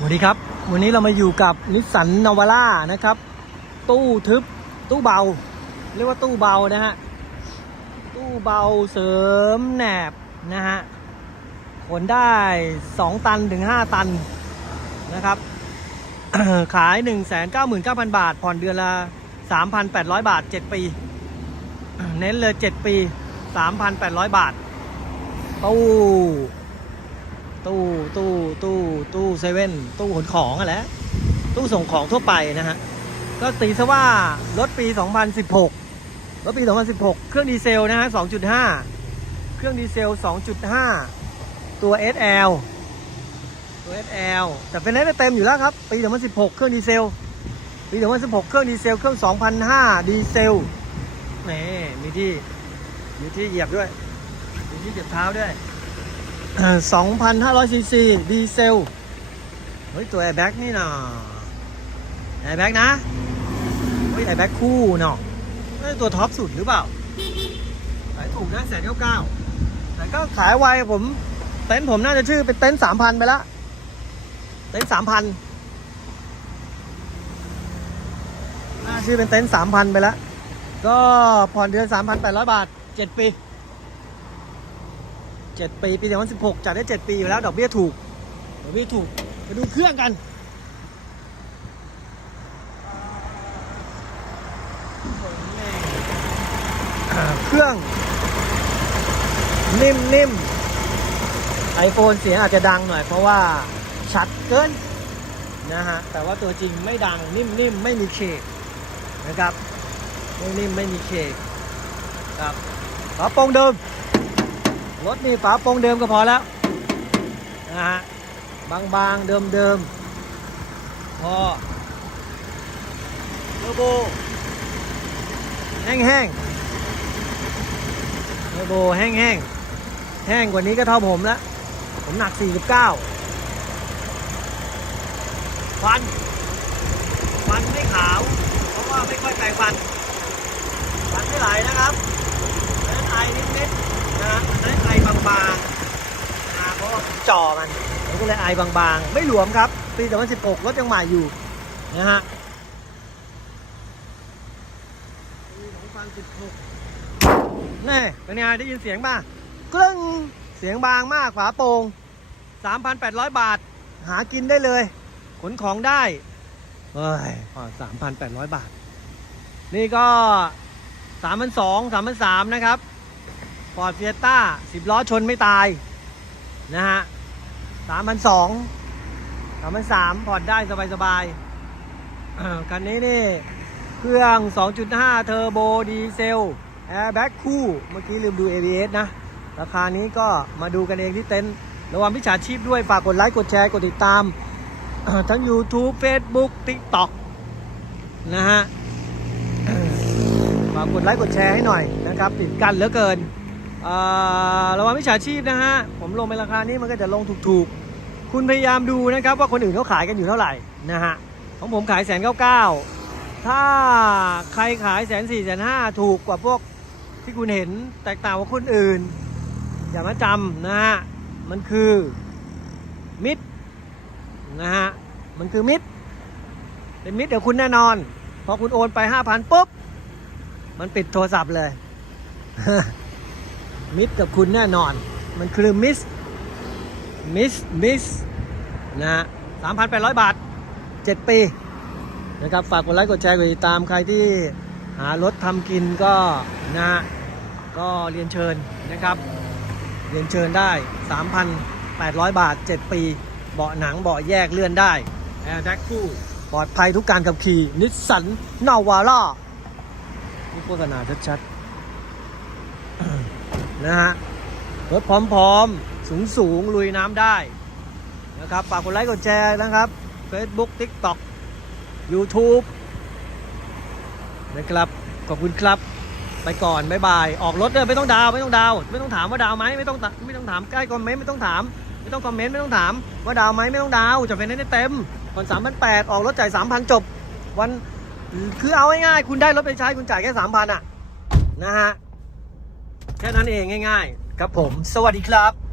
สวัสดีครับ วันนี้เรามาอยู่กับนิสสันนาวาร่านะครับ ตู้ทึบตู้เบา เรียกว่าตู้เบานะฮะ ตู้เบาเสริมแหนบนะฮะขนได้ 2 ตันถึง 5 ตันนะครับ ขาย 1 9 9 0 0 0 บาท ผ่อนเดือนละ 3,800 บาท 7 ปี เน้นเลย 7 ปี 3,800 บาทตู้ ตู้ตู้ตู้ตู้เซเว่นตู้ขนของอะแหละตู้ส่งของทั่วไปนะฮะ ก็ตีซะว่ารถปี 2016 รถปี 2016 เครื่องดีเซลนะฮะ 2.5 เครื่องดีเซล 2.5 ตัว SL ตัว SL แต่เป็นได้เต็มอยู่แล้วครับ ปี 2016 เครื่องดีเซล ปี 2016 เครื่องดีเซล เครื่อง2,500ดีเซลแหมมีที่ มีที่เหยียบด้วย มีที่เหยียบเท้าด้วย 2,500ซีซีดีเซล เฮ้ย ตัวแอร์แบ็กนี่นะแอร์แบ็กนะ เฮ้ย แอร์แบ็กคู่เนาะตัวท็อปสุดหรือเปล่า ขายถูกนะแสนเก้าเก้าแต่ก็ขายไวผม เต็นท์ผมน่าจะชื่อเป็นเต็นท์สามพันไปละ เต็นท์สามพันน่าชื่อเป็นเต็นท์สามพันไปละ ก็ผ่อนเดือนสามพันแปดร้อยบาทเจ็ดปี เจ็ดปีปีสองพันสิบหกจ่ายได้เจ็ดปีอยู่แล้ว ดอกเบี้ยถูก ดอกเบี้ยถูกมาดูเครื่องกัน เครื่อง นิ่มนิ่มไอโฟนเสียงอาจจะดังหน่อย เพราะว่าชัดเกินนะฮะ แต่ว่าตัวจริงไม่ดังนิ่มนิ่มไม่มีเคกนะครับไม่นิ่มไม่มีเคกครับฝาโปรงเดิม รถนี่ฝาโปรงเดิมก็พอแล้วนะฮะบางๆเดิมๆพอเทอร์โบแห้งๆเทอร์โบแห้งๆแห้งกว่านี้ก็เท่าผมแล้วผมหนัก 49ฟันฟันไม่ขาว เพราะว่าไม่ค่อยแปรงฟัน ฟันไม่ไหลนะครับนั้นไอนิดๆนะอันนั้นไอบางๆนะเพราะว่า จ่อมันผมก็เลยไอบางๆ ไม่หลวมครับ ปี 2016 รถยังใหม่อยู่นะฮะปี2016นี่เป็นไงได้ยินเสียงป่ะกลึ้งเสียงบางมากฝาโปร่ง3,800 บาท หากินได้เลย ขนของได้เฮ้ยสามพันแปดร้อยบาท นี่ก็สามพันสองสามพันสามนะครับฟอร์ดเฟียต้าสิบล้อชนไม่ตาย นะฮะ สามพันสองสามพันสามผ่อนได้สบายสบายอ่าคันนี้นี่ เครื่อง 2.5 เทอร์โบดีเซลแอร์แบ็กคู่ เมื่อกี้ลืมดู ABS นะ ราคานี้ก็มาดูกันเองที่เต็นท์ระวังพิชาชีพด้วย ฝากกดไลค์ กดแชร์ กดติดตาม ทั้ง YouTube Facebook TikTok นะฮะ ฝากกดไลค์ กดแชร์ให้หน่อยนะครับ ติดกันเหลือเกิน ระวังมิจฉาชีพนะฮะ ผมลงไปราคานี้มันก็จะลงถูกๆ คุณพยายามดูนะครับว่าคนอื่นเขาขายกันอยู่เท่าไหร่นะฮะ ของผมขายแสนเก้าเก้าถ้าใครขายแสนสี่แสนห้าถูกกว่าพวกที่คุณเห็นแตกต่างกว่าคนอื่น อย่ามาจำนะฮะ มันคือมิดนะฮะ มันคือมิดเป็นมิดเดี๋ยวคุณแน่นอน พอคุณโอนไปห้าพันปุ๊บ มันปิดโทรศัพท์เลย มิดกับคุณแน่นอน มันคือมิส มิส มิส นะฮะสามพันแปดร้อยบาทเจ็ดปีนะครับ ฝากกดไลค์กดแชร์กดติดตามใครที่หารถทำกินก็นะฮะก็เรียนเชิญนะครับ เรียนเชิญได้ 3,800 บาท 7 ปี เบาะหนังเบาะแยกเลื่อนได้แอร์แบ็กคู่ปลอดภัยทุกการขับขี่นิสสันนาวาร่านี่โฆษณาชัดๆ นะฮะรถพร้อมๆ สูงๆลุยน้ำได้นะครับฝากกดไลค์กดแชร์นะครับ Facebook TikTok YouTube นะครับ ขอบคุณครับ ไปก่อนบ๊ายบาย ออกรถเลยไม่ต้องดาวไม่ต้องดาว ไม่ต้องถามว่าดาวไหมไม่ต้องไม่ต้องถามใกล้คอมเมนต์ไม่ต้องถามไม่ต้องคอมเมนต์ไม่ต้องถามว่าดาวไหมไม่ต้องดาวจะเป็นได้เต็มก่อนสามพันแปดออกรถจ่ายสามพันจบ วันคือเอาง่ายๆคุณได้รถไปใช้คุณจ่ายแค่สามพันอะนะฮะ แค่นั้นเองง่าย ๆ ครับผม สวัสดีครับ